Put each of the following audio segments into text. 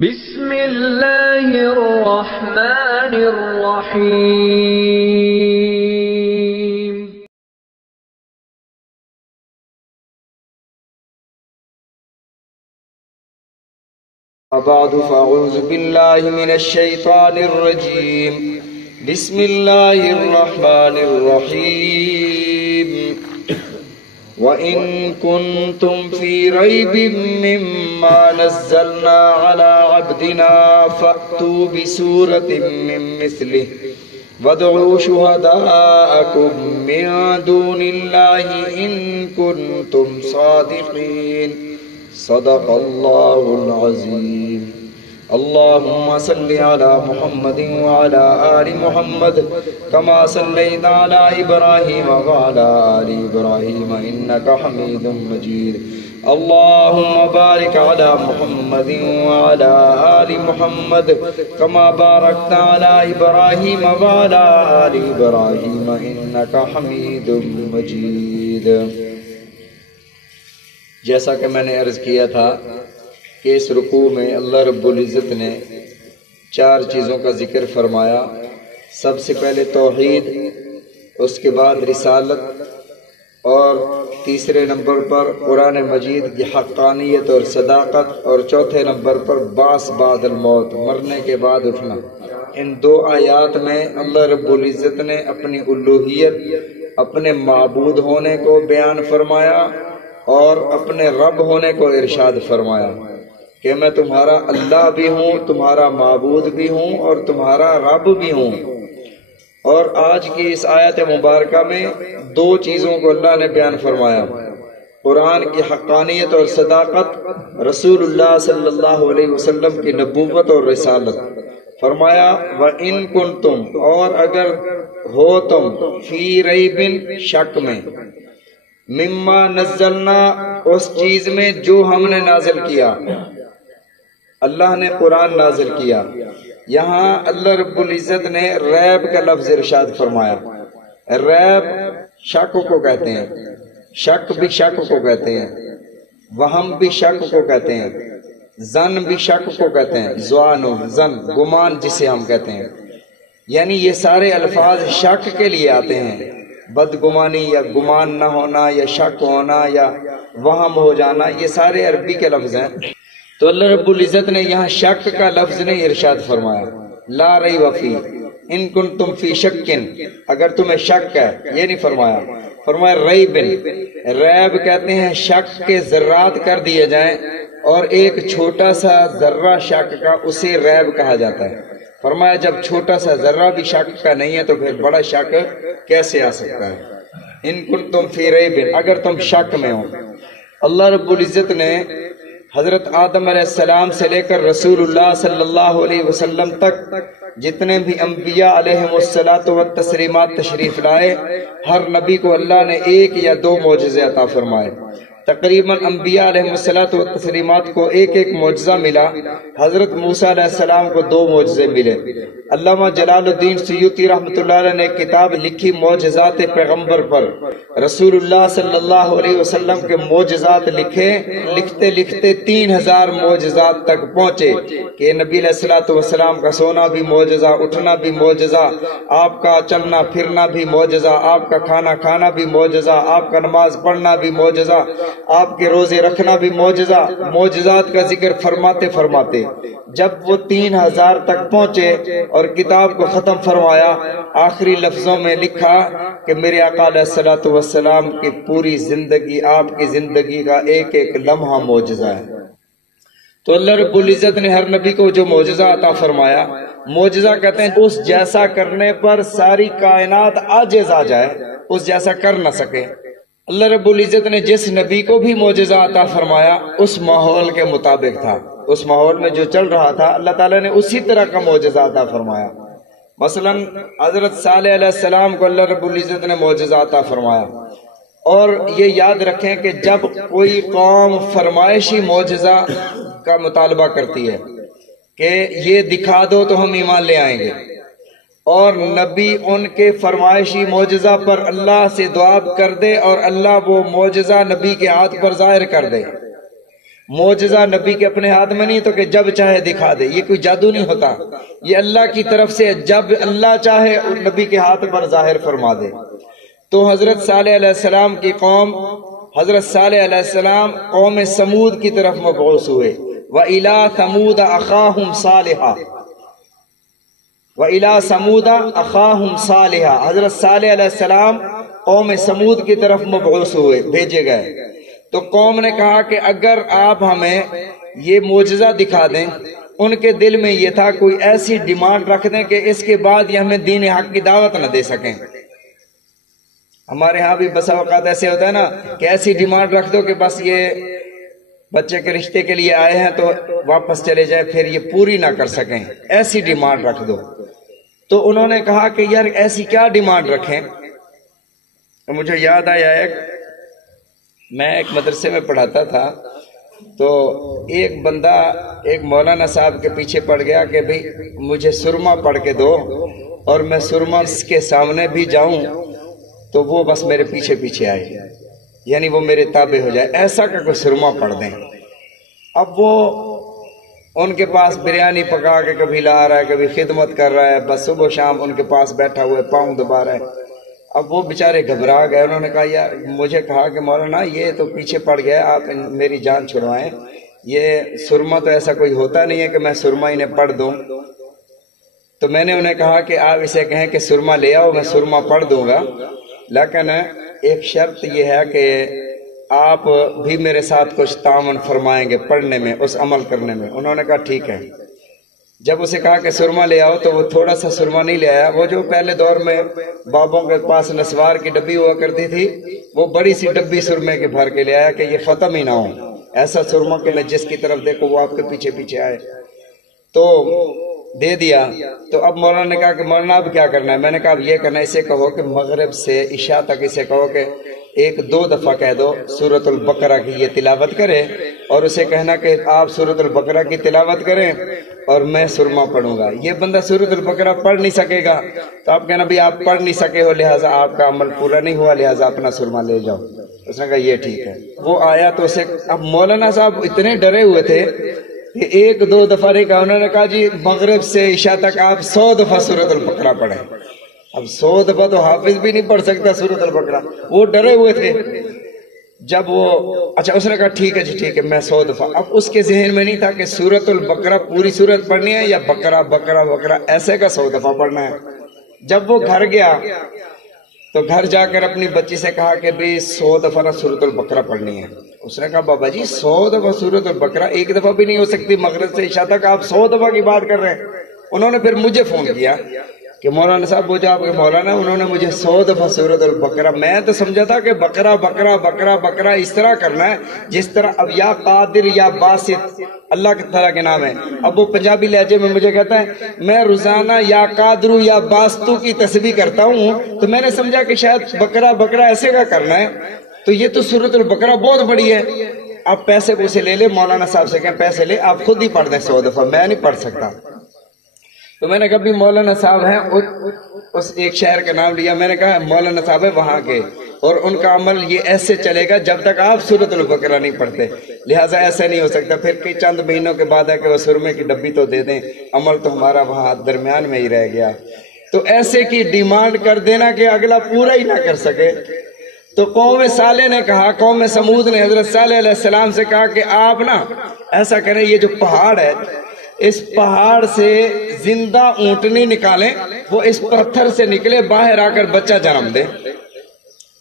بسم اللہ الرحمن الرحیم۔ بعد فاعوذ باللہ من الشیطان الرجیم بسم اللہ الرحمن الرحیم وَإِن كُنتُمْ فِي رَيْبٍ مِّمَّا نَزَّلْنَا عَلَىٰ عَبْدِنَا فَأْتُوا بِسُورَةٍ مِّن مِّثْلِهِ وَادْعُوا شُهَدَاءَكُم مِّن دُونِ اللَّهِ إِن كُنتُمْ صَادِقِينَ صدق اللہ العظیم۔ اللہم صلی علی محمد وعلی آل محمد کما صلیت علی ابراہیم وعلی آل ابراہیم انکا حمید مجید۔ اللہم بارک علی محمد وعلی آل محمد کما بارکت علی ابراہیم وعلی آل ابراہیم انکا حمید مجید۔ جیسا کہ میں نے عرض کیا تھا کہ اس رکوع میں اللہ رب العزت نے 4 چیزوں کا ذکر فرمایا۔ سب سے پہلے توحید، اس کے بعد رسالت، اور تیسرے نمبر پر قرآن مجید کی حقانیت اور صداقت، اور چوتھے نمبر پر بعث بعد الموت، مرنے کے بعد اٹھنا۔ ان 2 آیات میں اللہ رب العزت نے اپنی الوہیت، اپنے معبود ہونے کو بیان فرمایا اور اپنے رب ہونے کو ارشاد فرمایا کہ میں تمہارا اللہ بھی ہوں، تمہارا معبود بھی ہوں اور تمہارا رب بھی ہوں۔ اور آج کی اس آیت مبارکہ میں 2 چیزوں کو اللہ نے بیان فرمایا، قرآن کی حقانیت اور صداقت، رسول اللہ صلی اللہ علیہ وسلم کی نبوت اور رسالت۔ فرمایا وَإِن كُنتُمْ، اور اگر ہو تم، فی ریب، شک میں، مما نزلنا، اس چیز میں جو ہم نے نازل کیا، اللہ نے قرآن نازل کیا۔ یہاں اللہ رب العزت نے ریب کا لفظ ارشاد فرمایا۔ ریب شک کو کہتے ہیں، شک بھی شک کو کہتے ہیں، وہم بھی شک کو کہتے ہیں، ظن بھی شک کو کہتے ہیں، ظن گمان جسے ہم کہتے ہیں۔ یعنی یہ سارے الفاظ شک کے لیے آتے ہیں، بدگمانی یا گمان نہ ہونا یا شک ہونا یا وہم ہو جانا، یہ سارے عربی کے لفظ ہیں۔ تو اللہ رب العزت نے یہاں شک کا لفظ نہیں ارشاد فرمایا، لا ریب فی، ان کنتم فی شکن، اگر تمہیں شک ہے، یہ نہیں فرمایا۔ فرمایا ریبن، ریب کہتے ہیں شک کے ذرات کر دیے جائیں اور ایک چھوٹا سا ذرہ شک کا، اسے ریب کہا جاتا ہے۔ فرمایا جب چھوٹا سا ذرہ بھی شک کا نہیں ہے تو پھر بڑا شک کیسے آ سکتا ہے؟ ان کنتم فی ریب، اگر تم شک میں ہو۔ اللہ رب العزت نے حضرت آدم علیہ السلام سے لے کر رسول اللہ صلی اللہ علیہ وسلم تک جتنے بھی انبیاء علیہم الصلاۃ والتسلیمات تشریف لائے، ہر نبی کو اللہ نے 1 یا 2 معجزے عطا فرمائے۔ تقریباً انبیاء علیہ الصلاۃ والتسلیمات کو 1 معجزہ ملا، حضرت موسیٰ علیہ السلام کو 2 معجزے ملے۔ علامہ جلال الدین سیوطی رحمۃ اللہ علیہ نے کتاب لکھی معجزات پیغمبر پر، رسول اللہ صلی اللہ علیہ وسلم کے معجزات لکھے، لکھتے لکھتے 3000 معجزات تک پہنچے کہ نبی علیہ الصلوۃ والسلام کا سونا بھی معجزہ، اٹھنا بھی معجزہ، آپ کا چلنا پھرنا بھی معجزہ، آپ کا کھانا کھانا بھی معجزہ، آپ کا نماز پڑھنا بھی معجزہ، آپ کے روزے رکھنا بھی معجزہ۔ معجزات کا ذکر فرماتے فرماتے جب وہ 3000 تک پہنچے اور کتاب کو ختم فرمایا، آخری لفظوں میں لکھا کہ میرے آقا علیہ الصلوۃ والسلام کی پوری زندگی، آپ کی زندگی کا 1 لمحہ معجزہ ہے۔ تو اللہ رب العزت نے ہر نبی کو جو معجزہ عطا فرمایا، معجزہ کہتے ہیں اس جیسا کرنے پر ساری کائنات عاجز آ جائے، اس جیسا کر نہ سکے۔ اللہ رب العزت نے جس نبی کو بھی معجزہ عطا فرمایا اس ماحول کے مطابق تھا، اس ماحول میں جو چل رہا تھا اللہ تعالیٰ نے اسی طرح کا معجزہ عطا فرمایا۔ مثلا حضرت صالح علیہ السلام کو اللہ رب العزت نے معجزہ عطا فرمایا۔ اور یہ یاد رکھیں کہ جب کوئی قوم فرمائشی معجزہ کا مطالبہ کرتی ہے کہ یہ دکھا دو تو ہم ایمان لے آئیں گے، اور نبی ان کے فرمائشی معجزہ پر اللہ سے دعا کر دے اور اللہ وہ معجزہ نبی کے ہاتھ پر ظاہر کر دے، معجزہ نبی کے اپنے ہاتھ میں نہیں تو کہ جب چاہے دکھا دے، یہ کوئی جادو نہیں ہوتا، یہ اللہ کی طرف سے جب اللہ چاہے نبی کے ہاتھ پر ظاہر فرما دے۔ تو حضرت صالح علیہ السلام کی قوم، حضرت صالح علیہ السلام قوم سمود کی طرف مبعوث ہوئے۔ وَإِلَىٰ ثَمُودَ أَخَاهُمْ صَالِحًا، وَإِلَىٰ ثَمُودَ أَخَاهُمْ صَالِحًا، حضرت صالح علیہ السلام قوم سمود کی طرف مبعوث ہوئے، بھیجے گئے۔ تو قوم نے کہا کہ اگر آپ ہمیں یہ معجزہ دکھا دیں، ان کے دل میں یہ تھا کوئی ایسی ڈیمانڈ رکھ دیں کہ اس کے بعد یہ ہمیں دین حق کی دعوت نہ دے سکیں۔ ہمارے ہاں بھی بسا اوقات ایسے ہوتا ہے نا کہ ایسی ڈیمانڈ رکھ دو کہ بس یہ بچے کے رشتے کے لیے آئے ہیں تو واپس چلے جائے، پھر یہ پوری نہ کر سکیں، ایسی ڈیمانڈ رکھ دو۔ تو انہوں نے کہا کہ یار ایسی کیا ڈیمانڈ رکھیں؟ مجھے یاد آیا میں ایک مدرسے میں پڑھاتا تھا، تو ایک بندہ ایک مولانا صاحب کے پیچھے پڑ گیا کہ بھئی مجھے سرما پڑھ کے دو، اور میں سرما اس کے سامنے بھی جاؤں تو وہ بس میرے پیچھے پیچھے آئے، یعنی وہ میرے تابع ہو جائے، ایسا کہ کوئی سرما پڑھ دیں۔ اب وہ ان کے پاس بریانی پکا کے کبھی لا رہا ہے، کبھی خدمت کر رہا ہے، بس صبح و شام ان کے پاس بیٹھا ہوا ہے، پاؤں دبا رہا ہے۔ اب وہ بیچارے گھبرا گئے، انہوں نے کہا یار، مجھے کہا کہ مولانا یہ تو پیچھے پڑ گیا، آپ میری جان چھڑوائیں، یہ سرما تو ایسا کوئی ہوتا نہیں ہے کہ میں سرما انہیں پڑھ دوں۔ تو میں نے انہیں کہا کہ آپ اسے کہیں کہ سرما لے آؤ، میں سرما پڑھ دوں گا، لیکن ایک شرط یہ ہے کہ آپ بھی میرے ساتھ کچھ تعاون فرمائیں گے پڑھنے میں، اس عمل کرنے میں۔ انہوں نے کہا ٹھیک ہے۔ جب اسے کہا کہ سرما لے آؤ تو وہ تھوڑا سا سرما نہیں لے آیا، وہ جو پہلے دور میں بابوں کے پاس نسوار کی ڈبی ہوا کرتی تھی، وہ بڑی سی ڈبی سرمے کے بھر کے لے آیا کہ یہ ختم ہی نہ ہو، ایسا سرما کہ میں جس کی طرف دیکھوں وہ آپ کے پیچھے پیچھے آئے۔ تو دے دیا۔ تو اب مولانا نے کہا کہ مولانا اب کیا کرنا ہے؟ میں نے کہا اب یہ کرنا ہے، اسے کہو کہ مغرب سے عشاء تک اسے کہو کہ 1-2 دفعہ کہہ دو سورۃ البقرہ کی یہ تلاوت کرے، اور اسے کہنا کہ آپ سورۃ البقرہ کی تلاوت کریں اور میں سرما پڑھوں گا۔ یہ بندہ سورۃ البقرہ پڑھ نہیں سکے گا، تو آپ کہنا بھی آپ پڑھ نہیں سکے ہو، لہٰذا آپ کا عمل پورا نہیں ہوا، لہٰذا اپنا سرما لے جاؤ۔ اس نے کہا یہ ٹھیک ہے۔ وہ آیا تو اسے، اب مولانا صاحب اتنے ڈرے ہوئے تھے کہ 1-2 دفعہ نہیں کہا، انہوں نے کہا جی مغرب سے عشاء تک آپ 100 دفعہ سورۃ البقرہ پڑھیں۔ اب 100 دفعہ تو حافظ بھی نہیں پڑھ سکتا سورۃ البقرہ، وہ ڈرے ہوئے تھے۔ جب وہ اچھا اس نے کہا ٹھیک ہے جی ٹھیک ہے، میں 100 دفعہ۔ اب اس کے ذہن میں نہیں تھا کہ سورۃ البقرہ پوری سورت پڑھنی ہے یا بقرہ بقرہ بقرہ ایسے کا 100 دفعہ پڑھنا ہے۔ جب وہ گھر گیا تو گھر جا کر اپنی بچی سے کہا کہ بھی 100 دفعہ نہ سورۃ البقرہ پڑھنی ہے۔ اس نے کہا بابا جی 100 دفعہ سورۃ البقرہ ایک دفعہ بھی نہیں ہو سکتی، مغرب سے عشاء تک آپ 100 دفعہ کی بات کر رہے ہیں۔ انہوں نے پھر مجھے فون کیا کہ مولانا صاحب وہ جو آپ کے مولانا انہوں نے مجھے 100 دفعہ سورۃ البقرہ، میں تو سمجھا تھا کہ بقرہ بقرہ بقرہ بقرہ اس طرح کرنا ہے جس طرح اب یا قادر یا باسط اللہ کے طرح کے نام ہے۔ اب وہ پنجابی لہجے میں مجھے کہتا ہے میں روزانہ یا قادرو یا باستو کی تسبیح کرتا ہوں، تو میں نے سمجھا کہ شاید بقرہ بقرہ ایسے کا کرنا ہے، تو یہ تو سورۃ البقرہ بہت بڑی ہے۔ آپ پیسے پوسے لے لے، مولانا صاحب سے کہیں پیسے لے، آپ خود ہی پڑھ دیں 100 دفعہ، میں نہیں پڑھ سکتا۔ تو میں نے کہا بھی مولانا صاحب ہیں، اس ایک شہر کا نام لیا، میں نے کہا مولانا صاحب ہے وہاں کے، اور ان کا عمل یہ ایسے چلے گا جب تک آپ سورۃ البقرہ نہیں پڑھتے، لہٰذا ایسا نہیں ہو سکتا۔ پھر کئی چند مہینوں کے بعد ہے کہ وہ سرمے کی ڈبی تو دے دیں، عمل تو ہمارا وہاں درمیان میں ہی رہ گیا۔ تو ایسے کی ڈیمانڈ کر دینا کہ اگلا پورا ہی نہ کر سکے۔ تو قوم صالح نے کہا، قوم سمود نے حضرت صالح علیہ السلام سے کہا کہ آپ نا ایسا کریں، یہ جو پہاڑ ہے اس پہاڑ سے زندہ اونٹنی نکالیں، وہ اس پتھر سے نکلے، باہر آ کر بچہ جنم دے،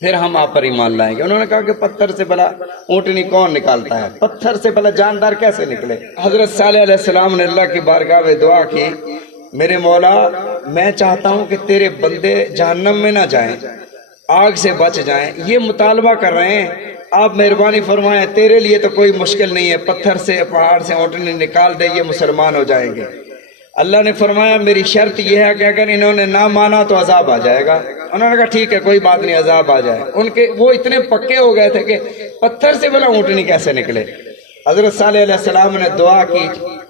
پھر ہم آپ پر ایمان لائیں گے۔ انہوں نے کہا کہ پتھر سے بھلا اونٹنی کون نکالتا ہے، پتھر سے بھلا جاندار کیسے نکلے؟ حضرت صالح علیہ السلام نے اللہ کی بارگاہ میں دعا کی، میرے مولا میں چاہتا ہوں کہ تیرے بندے جہنم میں نہ جائیں، آگ سے بچ جائیں، یہ مطالبہ کر رہے ہیں، آپ مہربانی فرمائیں، تیرے لیے تو کوئی مشکل نہیں ہے، پتھر سے پہاڑ سے اونٹنی نکال دے، یہ مسلمان ہو جائیں گے۔ اللہ نے فرمایا میری شرط یہ ہے کہ اگر انہوں نے نہ مانا تو عذاب آ جائے گا۔ انہوں نے کہا ٹھیک ہے کوئی بات نہیں، عذاب آ جائے۔ وہ اتنے پکے ہو گئے تھے کہ پتھر سے بلا اونٹنی کیسے نکلے۔ حضرت صالح علیہ السلام نے دعا کی،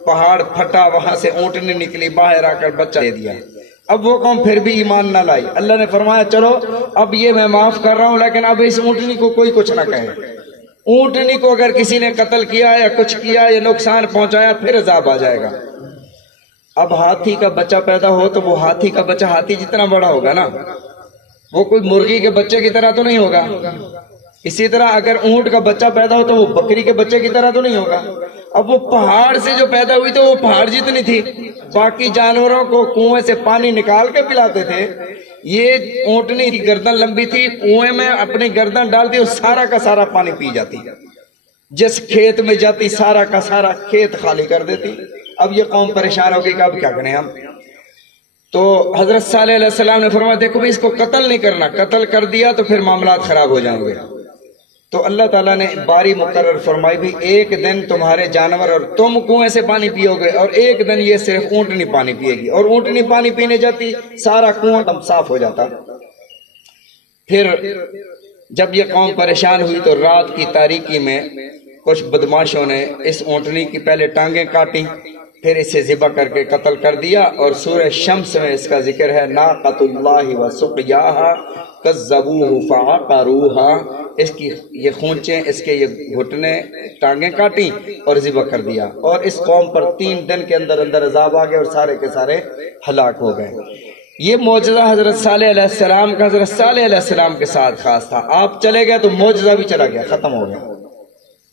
پہاڑ پھٹا، وہاں سے اونٹنی نکلی، باہر آ کر بچہ دے دیا۔ اب وہ قوم پھر بھی ایمان نہ لائی۔ اللہ نے فرمایا چلو اب یہ میں معاف کر رہا ہوں، لیکن اب اس اونٹنی کو کوئی کچھ نہ کہے۔ اونٹنی کو اگر کسی نے قتل کیا یا کچھ کیا یا نقصان پہنچایا پھر عذاب آ جائے گا۔ اب ہاتھی کا بچہ پیدا ہو تو وہ ہاتھی کا بچہ ہاتھی جتنا بڑا ہوگا نا، وہ کوئی مرغی کے بچے کی طرح تو نہیں ہوگا۔ اسی طرح اگر اونٹ کا بچہ پیدا ہو تو وہ بکری کے بچے کی طرح تو نہیں ہوگا۔ اب وہ پہاڑ سے جو پیدا ہوئی تو وہ پہاڑ جتنی تھی، باقی جانوروں کو کنویں سے پانی نکال کے پلاتے تھے، یہ اونٹنی کی گردن لمبی تھی، کنویں میں اپنی گردن ڈالتی اور سارا کا سارا پانی پی جاتی، جس کھیت میں جاتی سارا کا سارا کھیت خالی کر دیتی۔ اب یہ قوم پریشان ہو گئی کہ اب کیا کریں ہم؟ تو حضرت صالح علیہ السلام نے فرمایا دیکھو بھی اس کو قتل نہیں کرنا، قتل کر دیا تو پھر معاملات خراب ہو جائیں گے۔ تو اللہ تعالیٰ نے باری مقرر فرمائی بھی ایک دن تمہارے جانور اور تم کنویں سے پانی پیو گے، اور ایک دن یہ صرف اونٹنی پانی پیے گی، اور اونٹنی پانی پینے جاتی سارا کنواں صاف ہو جاتا۔ پھر جب یہ قوم پریشان ہوئی تو رات کی تاریکی میں کچھ بدماشوں نے اس اونٹنی کی پہلے ٹانگیں کاٹی، پھر اسے ذبح کر کے قتل کر دیا، اور سورہ شمس میں اس کا ذکر ہے ناقۃ اللہ وسقیاہا کذبوہ فعقروہا، اس کی یہ خونچیں، اس کے یہ گھٹنے ٹانگیں کاٹی اور ذبح کر دیا، اور اس قوم پر 3 دن کے اندر اندر عذاب آ گئے اور سارے کے سارے ہلاک ہو گئے۔ یہ معجزہ حضرت صالح علیہ السلام کا حضرت صالح علیہ السلام کے ساتھ خاص تھا، آپ چلے گئے تو معجزہ بھی چلا گیا، ختم ہو گیا۔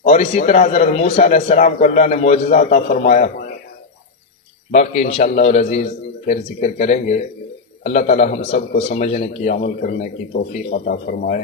اور اسی طرح حضرت موسیٰ علیہ السلام کو اللہ نے معجزہ عطا فرمایا، باقی انشاءاللہ العزیز پھر ذکر کریں گے۔ اللہ تعالی ہم سب کو سمجھنے کی، عمل کرنے کی توفیق عطا فرمائے۔